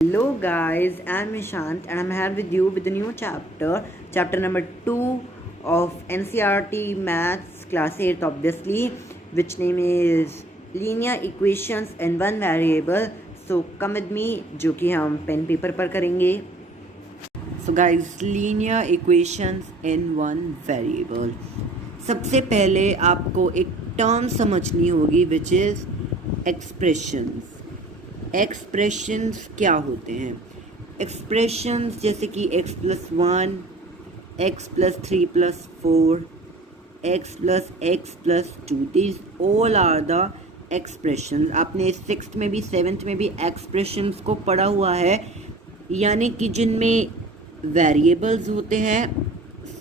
Hello guys, I'm Nishant and I'm here with you with a new chapter number 2 of NCERT Maths class 8 obviously, which name is Linear Equations in One Variable. So come with me, जो कि हम pen paper पर करेंगे. So guys, linear equations in one variable. सबसे पहले आपको एक term समझनी होगी which is expressions. एक्सप्रेशंस क्या होते हैं? एक्सप्रेशंस जैसे कि x+1, x+3+4, x+2, these all are the expressions. आपने सिक्स्थ में भी सेवेंथ में भी एक्सप्रेशंस को पढ़ा हुआ है, यानी कि जिनमें वेरिएबल्स होते हैं,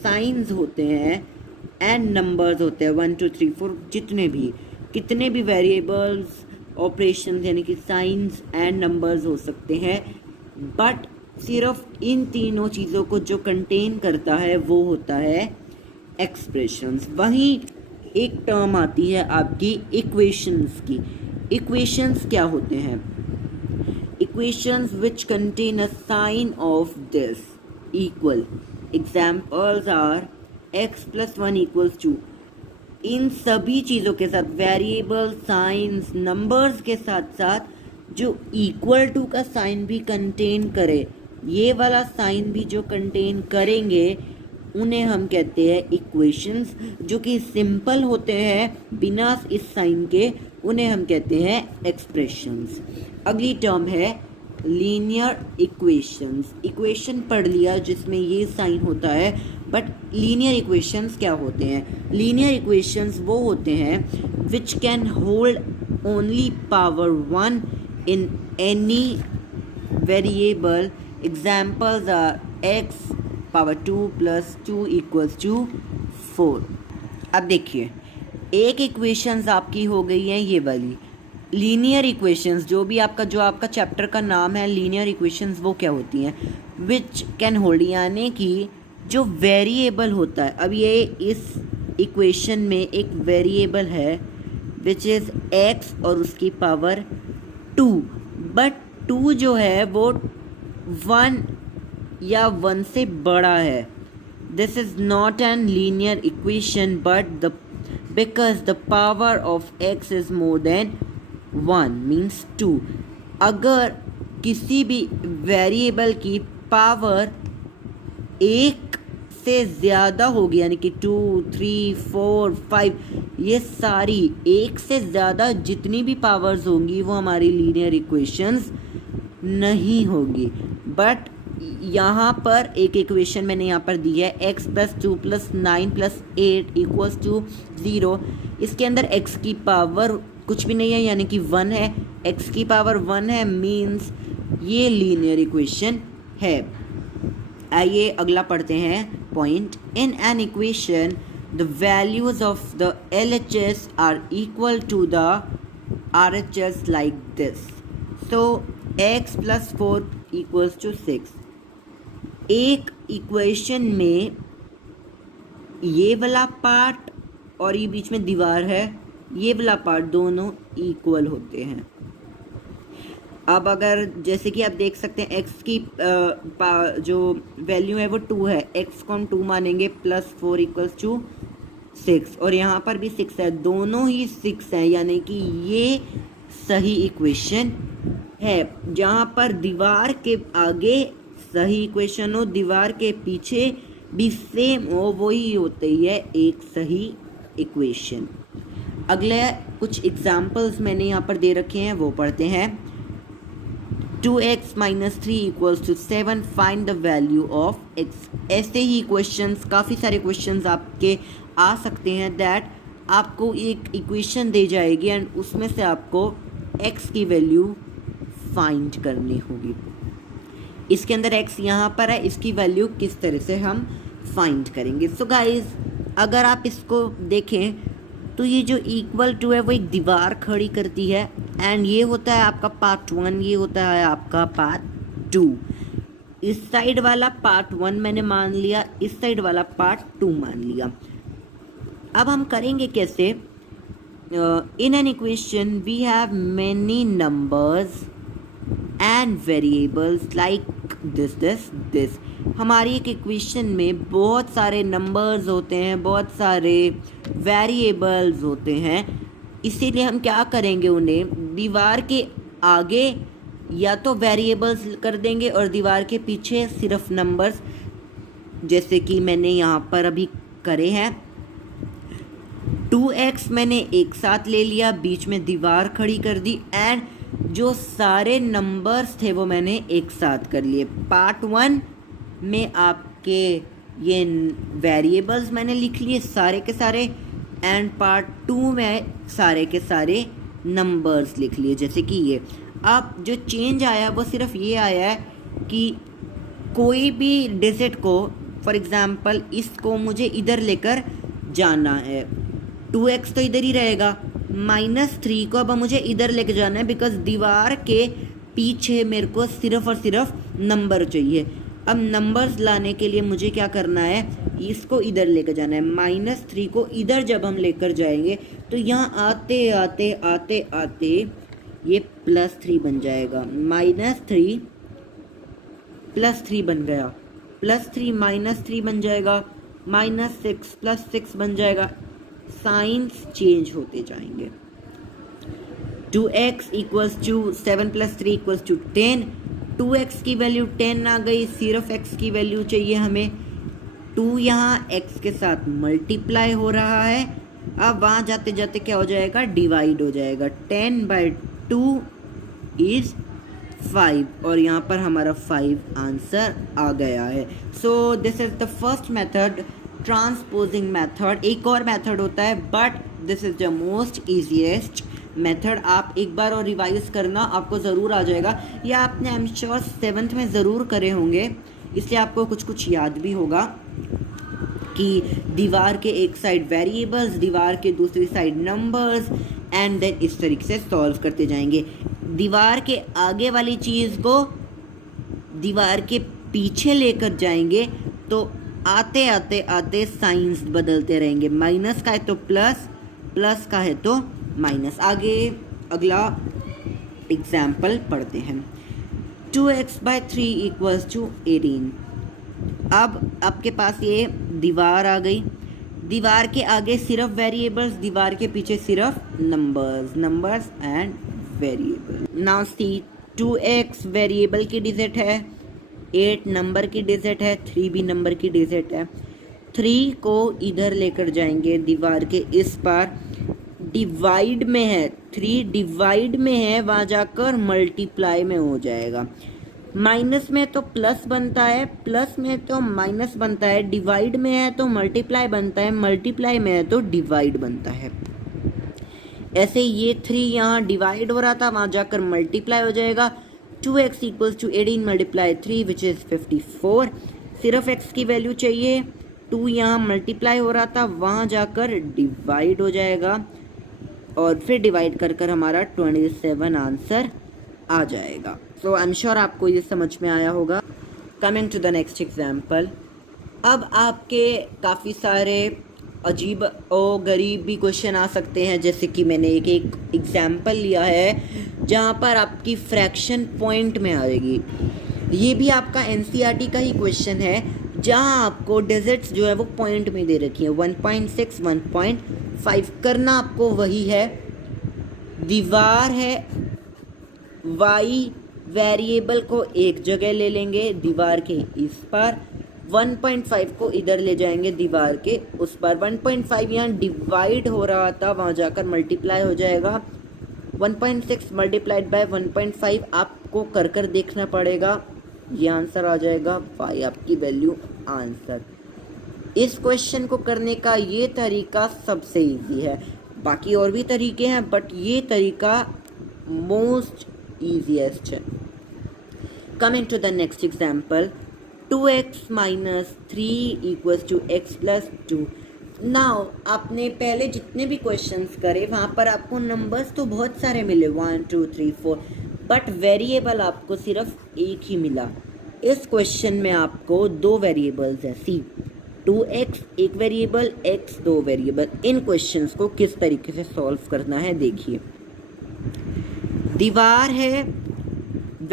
साइंस होते हैं एंड नंबर्स होते हैं 1 2 3 4. कितने भी वेरिएबल्स, ऑपरेशंस यानी कि साइंस एंड नंबर्स हो सकते हैं, बट सिर्फ इन तीनों चीज़ों को जो कंटेन करता है वो होता है एक्सप्रेशंस. वहीं एक टर्म आती है आपकी इक्वेशंस की. इक्वेशंस क्या होते हैं? Equations which contain a sign of this equal. Examples are x+1 = 2. इन सभी चीज़ों के साथ वेरिएबल, साइंस, नंबर्स के साथ साथ जो इक्वल टू का साइन भी कंटेन करे, ये वाला साइन भी जो कंटेन करेंगे उन्हें हम कहते हैं इक्वेशंस. जो कि सिंपल होते हैं बिना इस साइन के, उन्हें हम कहते हैं एक्सप्रेशंस. अगली टर्म है लीनियर इक्वेशंस. इक्वेशन पढ़ लिया जिसमें ये साइन होता है, बट लीनियर इक्वेशंस क्या होते हैं? लीनियर इक्वेशंस वो होते हैं which can hold only power 1 in any variable. Examples are x⁻2 + 2 = 4. अब देखिए, एक इक्वेशंस आपकी हो गई है ये वाली लीनियर इक्वेशंस. जो आपका चैप्टर का नाम है लीनियर इक्वेशंस, वो क्या होती हैं? विच कैन होल्ड, यानी कि जो वेरिएबल होता है. अब ये इस इक्वेशन में एक वेरिएबल है विच इज़ x और उसकी पावर 2, बट 2 जो है वो 1 या 1 से बड़ा है. This is not an linear equation but because the power of x is more than 1 means 2. अगर किसी भी वेरिएबल की पावर 1 से ज़्यादा होगी, यानी कि 2 3 4 5, ये सारी 1 से ज़्यादा जितनी भी पावर्स होंगी वो हमारी लीनियर इक्वेशंस नहीं होगी. बट यहाँ पर एक इक्वेशन मैंने यहाँ पर दी है x+2 + 9 + 8 = 0. इसके अंदर x की पावर कुछ भी नहीं है, यानी कि 1 है. x की पावर 1 है मीन्स ये लीनियर इक्वेशन है. आइए अगला पढ़ते हैं point. In an equation the values of the LHS are equal to the RHS like this. So x+4 = 6. एक इक्वेशन में ये वाला पार्ट और ये बीच में दीवार है, ये वाला पार्ट दोनों इक्वल होते हैं. अब अगर जैसे कि आप देख सकते हैं x की जो वैल्यू है वो 2 है, x को हम 2 मानेंगे, +4 = 6, और यहाँ पर भी 6 है, दोनों ही 6 हैं, यानी कि ये सही इक्वेशन है. जहाँ पर दीवार के आगे सही इक्वेशन हो, दीवार के पीछे भी सेम हो, वही होती है एक सही इक्वेशन. अगले कुछ एग्जाम्पल्स मैंने यहाँ पर दे रखे हैं, वो पढ़ते हैं. 2x - 3 = 7. Find the value of x. ऐसे ही क्वेश्चंस, काफ़ी सारे क्वेश्चंस आपके आ सकते हैं दैट आपको एक इक्वेशन दी जाएगी एंड उसमें से आपको x की वैल्यू फाइंड करनी होगी. इसके अंदर x यहाँ पर है, इसकी वैल्यू किस तरह से हम फाइंड करेंगे? सो गाइज, अगर आप इसको देखें तो ये जो इक्वल टू है वो एक दीवार खड़ी करती है, एंड ये होता है आपका पार्ट 1, ये होता है आपका पार्ट 2. इस साइड वाला पार्ट 1 मैंने मान लिया, इस साइड वाला पार्ट 2 मान लिया. अब हम करेंगे कैसे? In an equation we have many numbers and variables like this. हमारी एक इक्वेशन में बहुत सारे नंबर्स होते हैं, बहुत सारे वेरिएबल्स होते हैं, इसीलिए हम क्या करेंगे, उन्हें दीवार के आगे या तो वेरिएबल्स कर देंगे और दीवार के पीछे सिर्फ नंबर्स, जैसे कि मैंने यहाँ पर अभी करे हैं। 2x मैंने एक साथ ले लिया, बीच में दीवार खड़ी कर दी एंड जो सारे नंबर्स थे वो मैंने एक साथ कर लिए। पार्ट 1 में आपके ये वेरिएबल्स मैंने लिख लिए सारे के सारे, एंड पार्ट 2 में सारे के सारे नंबर्स लिख लिए, जैसे कि ये। अब जो चेंज आया वो सिर्फ ये आया है कि कोई भी डिजिट को, फॉर एग्ज़ाम्पल इसको मुझे इधर लेकर जाना है, 2x तो इधर ही रहेगा, -3 को अब मुझे इधर लेकर जाना है, बिकॉज दीवार के पीछे मेरे को सिर्फ और सिर्फ नंबर चाहिए। अब नंबर्स लाने के लिए मुझे क्या करना है, इसको इधर लेकर जाना है। -3 को इधर जब हम लेकर जाएंगे तो यहाँ आते आते आते आते ये +3 बन जाएगा, -3 +3 बन गया, +3 -3 बन जाएगा, -6 +6 बन जाएगा। साइंस चेंज होते जाएंगे। 2x = 7 + 3 = 10। 2x की वैल्यू 10 आ गई, सिर्फ x की वैल्यू चाहिए हमें। 2 यहाँ x के साथ मल्टीप्लाई हो रहा है, अब वहाँ जाते जाते क्या हो जाएगा, डिवाइड हो जाएगा। 10/2 इज़ 5 और यहाँ पर हमारा 5 आंसर आ गया है। So this is the first method, transposing method. एक और मेथड होता है but this is the most easiest method. आप एक बार और रिवाइज करना, आपको ज़रूर आ जाएगा। या आपने आई एम श्योर 7th में ज़रूर करे होंगे, इसलिए आपको कुछ कुछ याद भी होगा कि दीवार के एक साइड वेरिएबल्स, दीवार के दूसरी साइड नंबर्स, एंड देन इस तरीके से सॉल्व करते जाएंगे। दीवार के आगे वाली चीज़ को दीवार के पीछे लेकर जाएंगे तो आते आते आते साइंस बदलते रहेंगे। माइनस का है तो प्लस, प्लस का है तो माइनस। आगे अगला एग्जाम्पल पढ़ते हैं। 2x/3 = 18। अब आपके पास ये दीवार आ गई, दीवार के आगे सिर्फ वेरिएबल्स, दीवार के पीछे सिर्फ numbers and variable. Now see 2x variable की डिजिट है, 8 नंबर की डिजिट है, 3 भी नंबर की डिजिट है। 3 को इधर लेकर जाएंगे दीवार के इस पार, डिवाइड में है, 3 डिवाइड में है, वहाँ जाकर मल्टीप्लाई में हो जाएगा। माइनस में तो प्लस बनता है, प्लस में तो माइनस बनता है, डिवाइड में है तो मल्टीप्लाई बनता है, मल्टीप्लाई में है तो डिवाइड बनता है। ऐसे ये 3 यहाँ डिवाइड हो रहा था, वहाँ जाकर मल्टीप्लाई हो जाएगा। 2x = 18 × 3 which is 54। सिर्फ x की वैल्यू चाहिए। 2 यहाँ मल्टीप्लाई हो रहा था, वहाँ जाकर डिवाइड हो जाएगा और फिर डिवाइड कर कर हमारा 27 आंसर आ जाएगा। सो आई एम श्योर आपको ये समझ में आया होगा। Coming to the next example. अब आपके काफ़ी सारे अजीब और गरीब भी क्वेश्चन आ सकते हैं, जैसे कि मैंने एक एग्जाम्पल लिया है जहाँ पर आपकी फ्रैक्शन पॉइंट में आएगी। ये भी आपका NCERT का ही क्वेश्चन है, जहाँ आपको डिजिट्स जो है वो पॉइंट में दे रखी है, 1.6 1.5 करना आपको वही है। दीवार है, y वेरिएबल को एक जगह ले लेंगे दीवार के इस पार, 1.5 को इधर ले जाएंगे दीवार के उस पार। 1.5 यहाँ डिवाइड हो रहा था, वहाँ जाकर मल्टीप्लाई हो जाएगा। 1.6 × 1.5 आपको कर कर देखना पड़ेगा, ये आंसर आ जाएगा, y आपकी वैल्यू आंसर। इस क्वेश्चन को करने का ये तरीका सबसे इजी है, बाकी और भी तरीके हैं बट ये तरीका मोस्ट ईजीएस्ट है। Coming to the next example. 2x - 3 = x + 2। Now आपने पहले जितने भी क्वेश्चंस करे वहाँ पर आपको नंबर्स तो बहुत सारे मिले, 1 2 3 4, बट वेरिएबल आपको सिर्फ एक ही मिला। इस क्वेश्चन में आपको 2 वेरिएबल्स हैं, सी 2x एक वेरिएबल, x 2 वेरिएबल। इन क्वेश्चंस को किस तरीके से सॉल्व करना है देखिए। दीवार है,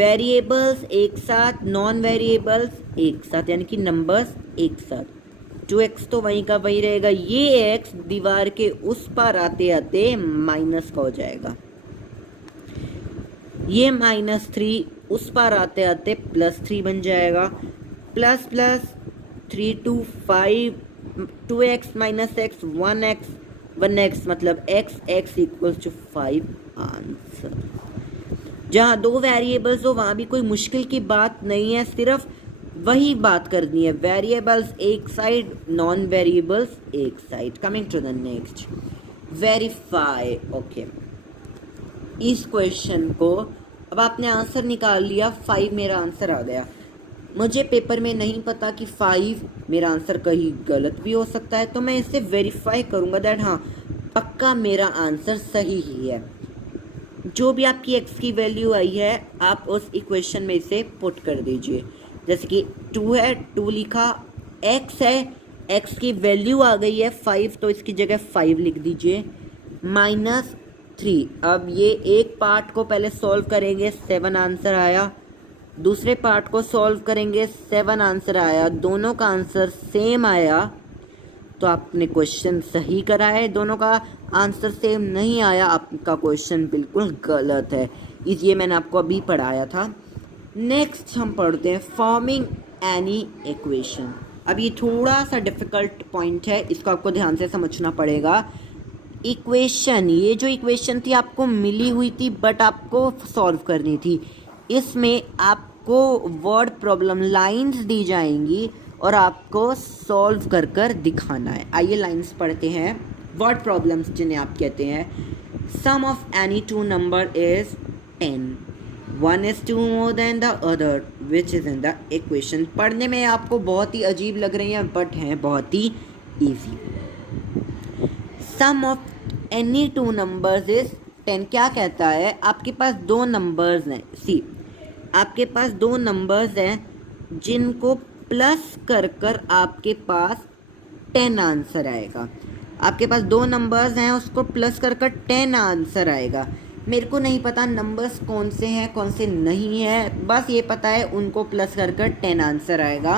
वेरिएबल्स एक साथ, नॉन वेरिएबल्स एक साथ, यानी कि नंबर्स एक साथ। 2x तो वहीं का वही रहेगा, ये x दीवार के उस पार आते आते माइनस का हो जाएगा, ये -3 उस पार आते आते +3 बन जाएगा, plus plus 3 2 5, 2x - x 1x मतलब x = 5 आंसर। जहाँ दो वेरिएबल्स हो वहाँ भी कोई मुश्किल की बात नहीं है, सिर्फ वही बात करनी है, वेरिएबल्स एक साइड, नॉन वेरिएबल्स एक side. Coming to the next, verify. Okay, इस क्वेश्चन को अब आपने आंसर निकाल लिया, 5 मेरा आंसर आ गया। मुझे पेपर में नहीं पता कि 5 मेरा आंसर कहीं गलत भी हो सकता है, तो मैं इसे वेरीफाई करूँगा दैट हाँ पक्का मेरा आंसर सही ही है। जो भी आपकी x की वैल्यू आई है आप उस इक्वेशन में इसे पुट कर दीजिए। जैसे कि 2 है, 2 लिखा, x है, x की वैल्यू आ गई है 5, तो इसकी जगह 5 लिख दीजिए, -3। अब ये एक पार्ट को पहले सॉल्व करेंगे, 7 आंसर आया, दूसरे पार्ट को सॉल्व करेंगे, 7 आंसर आया, दोनों का आंसर सेम आया तो आपने क्वेश्चन सही करा है। दोनों का आंसर सेम नहीं आया, आपका क्वेश्चन बिल्कुल गलत है। ये मैंने आपको अभी पढ़ाया था। नेक्स्ट हम पढ़ते हैं फॉर्मिंग एनी इक्वेशन। अब ये थोड़ा सा डिफ़िकल्ट पॉइंट है, इसको आपको ध्यान से समझना पड़ेगा। इक्वेशन, ये जो इक्वेशन थी आपको मिली हुई थी बट आपको सॉल्व करनी थी। इसमें आपको वर्ड प्रॉब्लम लाइंस दी जाएंगी और आपको सॉल्व कर कर दिखाना है। आइए लाइंस पढ़ते हैं, वर्ड प्रॉब्लम्स जिन्हें आप कहते हैं। Sum of any two number is 10, 1 is 2 more than the other which is in the equation। पढ़ने में आपको बहुत ही अजीब लग रही हैं बट हैं बहुत ही easy. Sum of any two numbers is 10, क्या कहता है, आपके पास दो नंबर्स हैं, सी आपके पास दो नंबर्स हैं जिनको प्लस कर कर आपके पास 10 आंसर आएगा। आपके पास दो नंबर्स हैं, उसको प्लस कर कर 10 आंसर आएगा। मेरे को नहीं पता नंबर्स कौन से हैं कौन से नहीं है, बस ये पता है उनको प्लस कर कर 10 आंसर आएगा।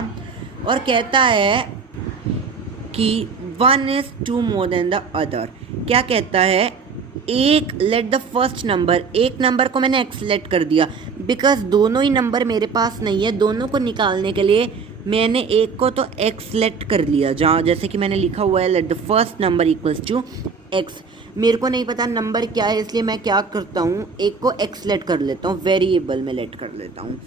और कहता है कि 1 is 2 more than the other। क्या कहता है, एक लेट द फर्स्ट नंबर, एक नंबर को मैंने x लेट कर दिया बिकॉज दोनों ही नंबर मेरे पास नहीं है। दोनों को निकालने के लिए मैंने एक को तो x लेट कर लिया, जहाँ जैसे कि मैंने लिखा हुआ है let the first number equals to x। मेरे को नहीं पता नंबर क्या है, इसलिए मैं क्या करता हूँ, एक को x लेट कर लेता हूँ, वेरिएबल में लेट कर लेता हूँ।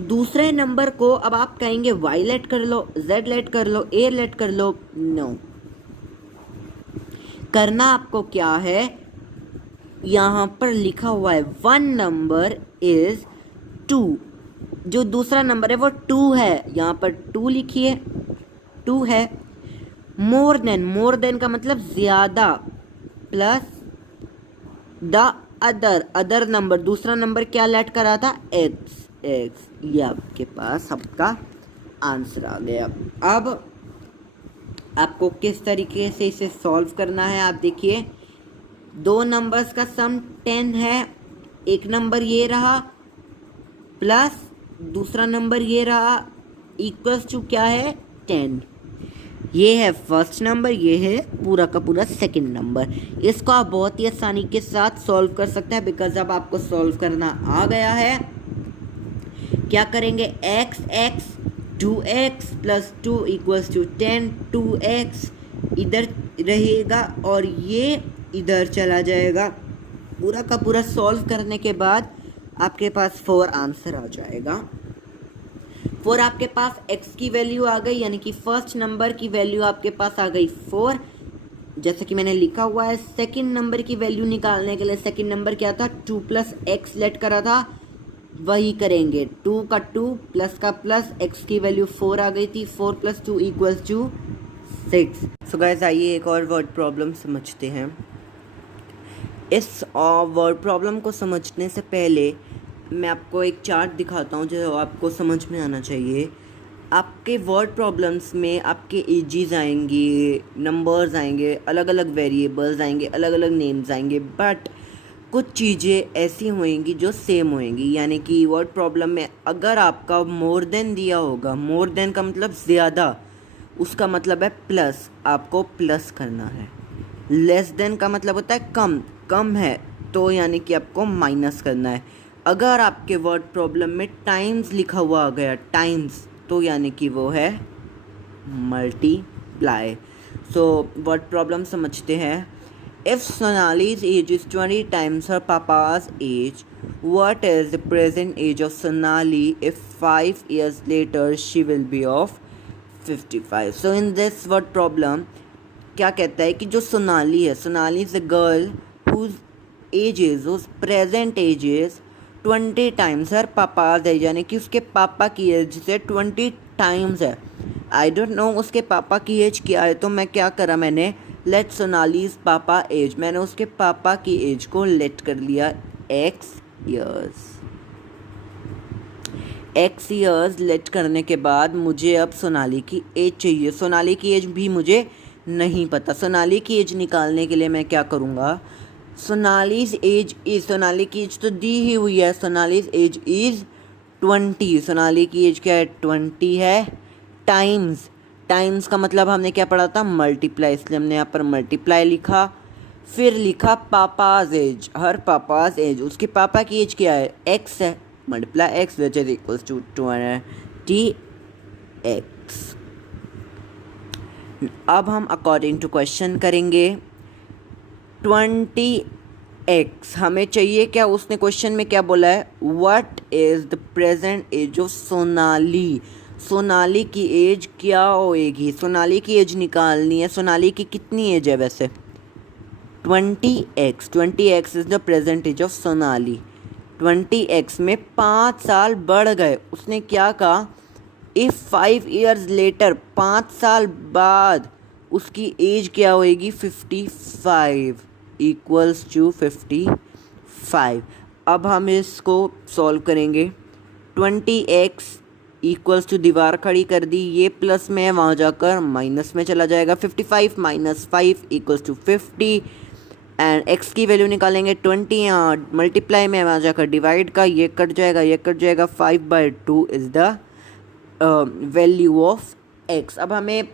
दूसरे नंबर को अब आप कहेंगे y लेट कर लो, z लेट कर लो, a लेट कर लो, नो। करना आपको क्या है, यहाँ पर लिखा हुआ है 1 नंबर इज 2, जो दूसरा नंबर है वो 2 है, यहाँ पर 2 लिखिए, 2 है। मोर देन का मतलब ज़्यादा, प्लस द अदर नंबर, दूसरा नंबर क्या लेट करा था, x। ये आपके पास आपका आंसर आ गया। अब आपको किस तरीके से इसे सॉल्व करना है, आप देखिए, दो नंबर्स का सम 10 है, एक नंबर ये रहा प्लस दूसरा नंबर ये रहा, इक्वल्स टू क्या है, 10। ये है फर्स्ट नंबर, ये है पूरा का पूरा सेकंड नंबर। इसको आप बहुत ही आसानी के साथ सॉल्व कर सकते हैं बिकॉज अब आपको सॉल्व करना आ गया है। क्या करेंगे, x 2x plus 2 equals to 10, 2x इधर रहेगा और ये इधर चला जाएगा। पूरा का पूरा सॉल्व करने के बाद आपके पास 4 आंसर आ जाएगा। 4 आपके पास x की वैल्यू आ गई, यानी कि फर्स्ट नंबर की वैल्यू आपके पास आ गई 4, जैसे कि मैंने लिखा हुआ है। सेकंड नंबर की वैल्यू निकालने के लिए सेकंड नंबर क्या था, 2 प्लस x लेट करा था, वही करेंगे, 2 का 2 प्लस का प्लस, x की वैल्यू 4 आ गई थी, 4 plus 2 equals to 6। So guys आइए एक और वर्ड प्रॉब्लम समझते हैं। इस वर्ड प्रॉब्लम को समझने से पहले मैं आपको एक चार्ट दिखाता हूँ जो आपको समझ में आना चाहिए। आपके वर्ड प्रॉब्लम्स में आपके एजेस आएंगे, नंबर्स आएंगे, अलग अलग वेरिएबल्स आएंगे, अलग अलग नेम्स आएंगे, बट कुछ चीज़ें ऐसी होंगी जो सेम होंगी, यानी कि वर्ड प्रॉब्लम में अगर आपका मोर देन दिया होगा, मोर देन का मतलब ज़्यादा, उसका मतलब है प्लस, आपको प्लस करना है। लेस देन का मतलब होता है कम, कम है तो यानी कि आपको माइनस करना है। अगर आपके वर्ड प्रॉब्लम में टाइम्स लिखा हुआ आ गया, टाइम्स, तो यानी कि वो है मल्टीप्लाई। सो वर्ड प्रॉब्लम समझते हैं। If Sonali's age is 20 times her papa's age, what is the present age of Sonali if 5 years later she will be of 55? So in this word problem क्या कहता है कि जो सोनाली है, Sonali is a girl whose age is, whose present age is 20 times her papa's age, यानी कि उसके पापा की एज से 20 टाइम्स है। आई डोंट नो उसके पापा की एज क्या है, तो मैं क्या करा, मैंने लेट सोनालीज पापा एज, मैंने उसके पापा की एज को लेट कर लिया x years. X years let करने के बाद मुझे अब सोनाली की एज चाहिए। सोनाली की एज भी मुझे नहीं पता। सोनाली की एज निकालने के लिए मैं क्या करूँगा, सोनालीज एज इज, सोनाली की एज तो दी ही हुई है, सोनालीज एज इज़ 20, सोनाली की एज क्या है, 20 है, टाइम्स, टाइम्स का मतलब हमने क्या पढ़ा था, मल्टीप्लाई, इसलिए हमने यहाँ पर मल्टीप्लाई लिखा। फिर लिखा पापाज एज, हर पापाज एज, उसके पापा की एज क्या है, एक्स है, multiply x which is equals to 20x। अब हम अकॉर्डिंग टू क्वेश्चन करेंगे। 20x हमें चाहिए क्या, उसने क्वेश्चन में क्या बोला है, what is the present age of Sonali, Sonali की एज क्या होएगी, सोनाली की एज निकालनी है। सोनाली की कितनी एज है वैसे, 20x, 20x is the present age of Sonali. 20x में 5 साल बढ़ गए। उसने क्या कहा, इफ़ 5 years लेटर, 5 साल बाद उसकी एज क्या होएगी, 55 इक्वल्स टू 55। अब हम इसको सॉल्व करेंगे। 20x इक्वल्स टू, दीवार खड़ी कर दी, ये प्लस में है, वहाँ जाकर माइनस में चला जाएगा। 55 minus 5 equals to 50 and x की वैल्यू निकालेंगे 20, यहाँ मल्टीप्लाई में, वहाँ जाकर डिवाइड का, ये कट जाएगा, ये कट जाएगा, 5/2 is the value of x। अब हमें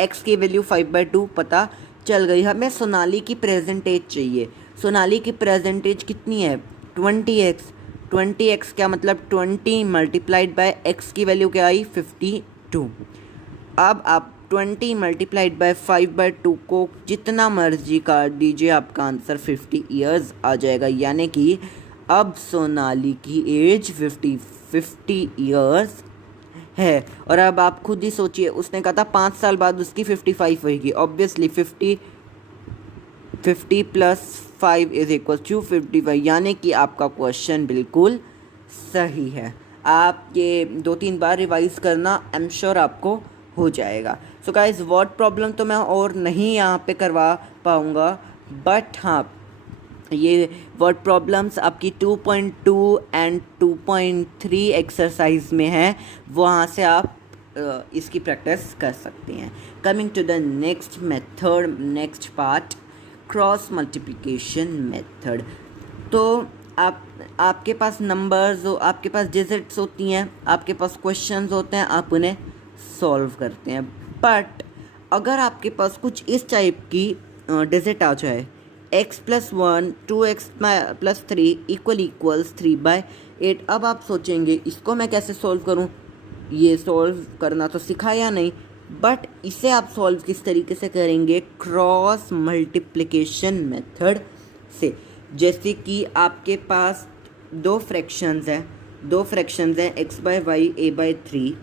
x की वैल्यू 5/2 पता चल गई। हमें सोनाली की प्रेजेंट एज चाहिए। सोनाली की प्रेजेंट एज कितनी है, 20x। 20x क्या मतलब 20 मल्टीप्लाइड बाय x की वैल्यू क्या आई, 52। अब आप 20 मल्टीप्लाइड बाय 5/2 को जितना मर्जी काट दीजिए, आपका आंसर 50 ईयर्स आ जाएगा। यानी कि अब सोनाली की एज 50 ईयर्स है। और अब आप खुद ही सोचिए, उसने कहा था 5 साल बाद उसकी 55 होगी, obviously 50 plus 5 is equal to 55, यानी कि आपका क्वेश्चन बिल्कुल सही है। आप ये 2-3 बार रिवाइज करना, आई एम श्योर आपको हो जाएगा। सो गाइस, वर्ड प्रॉब्लम तो मैं और नहीं यहाँ पे करवा पाऊँगा, बट हाँ, ये वर्ड प्रॉब्लम्स आपकी 2.2 एंड 2.3 एक्सरसाइज में है, वहाँ से आप इसकी प्रैक्टिस कर सकते हैं। Coming to the next method, next part, cross multiplication method. तो आपके पास नंबर्स हो, आपके पास डिजिट्स होती हैं, आपके पास क्वेश्चंस होते हैं, आप उन्हें सॉल्व करते हैं। बट अगर आपके पास कुछ इस टाइप की डिजिट आ जाए, x+1 2x+3 इक्वल्स 3/8, अब आप सोचेंगे इसको मैं कैसे सॉल्व करूं, ये सॉल्व करना तो सिखाया नहीं, बट इसे आप सॉल्व किस तरीके से करेंगे, क्रॉस मल्टीप्लिकेशन मेथड से। जैसे कि आपके पास दो फ्रैक्शंस हैं x/y a/3,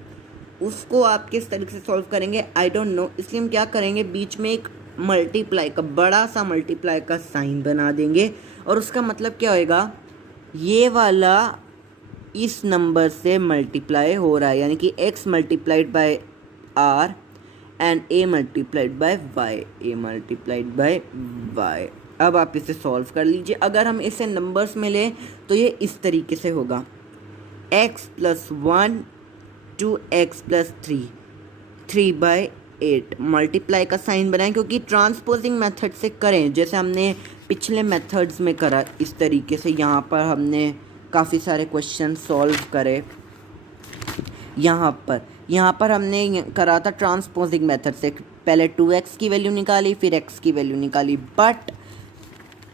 उसको आप किस तरीके से सॉल्व करेंगे आई डोंट नो, इसलिए हम क्या करेंगे, बीच में एक मल्टीप्लाई का, बड़ा सा मल्टीप्लाई का साइन बना देंगे, और उसका मतलब क्या होएगा, ये वाला इस नंबर से मल्टीप्लाई हो रहा है, यानी कि x multiplied by r and a multiplied by y। अब आप इसे सॉल्व कर लीजिए। अगर हम इसे नंबर्स में लें तो ये इस तरीके से होगा, x+1 2x+3 3/8 8 मल्टीप्लाई का साइन बनाएं, क्योंकि ट्रांसपोजिंग मेथड से करें जैसे हमने पिछले मेथड्स में करा इस तरीके से। यहाँ पर हमने काफ़ी सारे क्वेश्चन सॉल्व करे। यहाँ पर हमने करा था ट्रांसपोजिंग मेथड से, पहले 2x की वैल्यू निकाली फिर x की वैल्यू निकाली। बट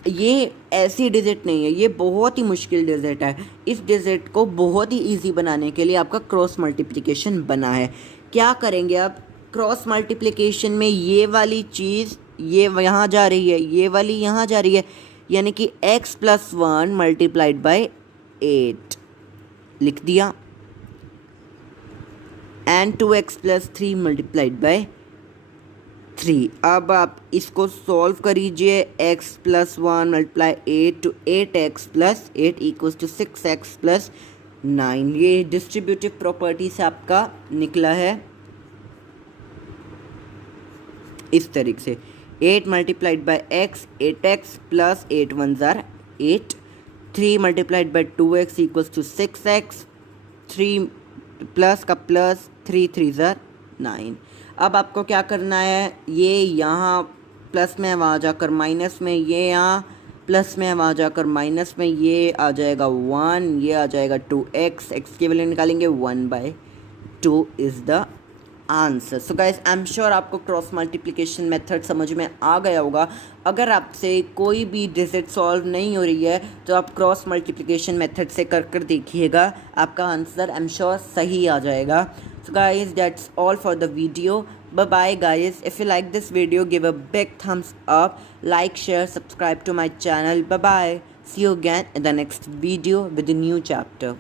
ये ऐसी डिजिट नहीं है, ये बहुत ही मुश्किल डिजिट है। इस डिजिट को बहुत ही इजी बनाने के लिए आपका क्रॉस मल्टीप्लिकेशन बना है। क्या करेंगे आप, क्रॉस मल्टीप्लिकेशन में ये वाली चीज़ ये यहाँ जा रही है, ये वाली यहाँ जा रही है, यानी कि x+1 मल्टीप्लाइड बाय 8 लिख दिया, एंड 2x+3 मल्टीप्लाइड बाय 3। अब आप इसको सॉल्व करीजिए, x+1 multiply 8 to 8x+8 equals to 6x+9। ये डिस्ट्रीब्यूटिव प्रॉपर्टी से आपका निकला है इस तरीके से। 8 multiplied by x 8x plus 8 1 ज़ार 8, 3 multiplied by 2x equals to 6x, 3 plus का प्लस 3 3 ज़ार 9। अब आपको क्या करना है, ये यहाँ प्लस में वहाँ जाकर माइनस में, ये यहाँ प्लस में वहाँ जाकर माइनस में, ये आ जाएगा 1, ये आ जाएगा 2x, x की वैल्यू निकालेंगे 1/2 is the answer. So guys I am sure आपको क्रॉस मल्टीप्लिकेशन मेथड समझ में आ गया होगा। अगर आपसे कोई भी डिजिट सॉल्व नहीं हो रही है तो आप क्रॉस मल्टीप्लिकेशन मेथड से कर देखिएगा, आपका आंसर आई एम श्योर सही आ जाएगा। So guys, that's all for the video. Bye bye guys. If you like this video, give a big thumbs up, like, share, subscribe to my channel. Bye bye. See you again in the next video with a new chapter.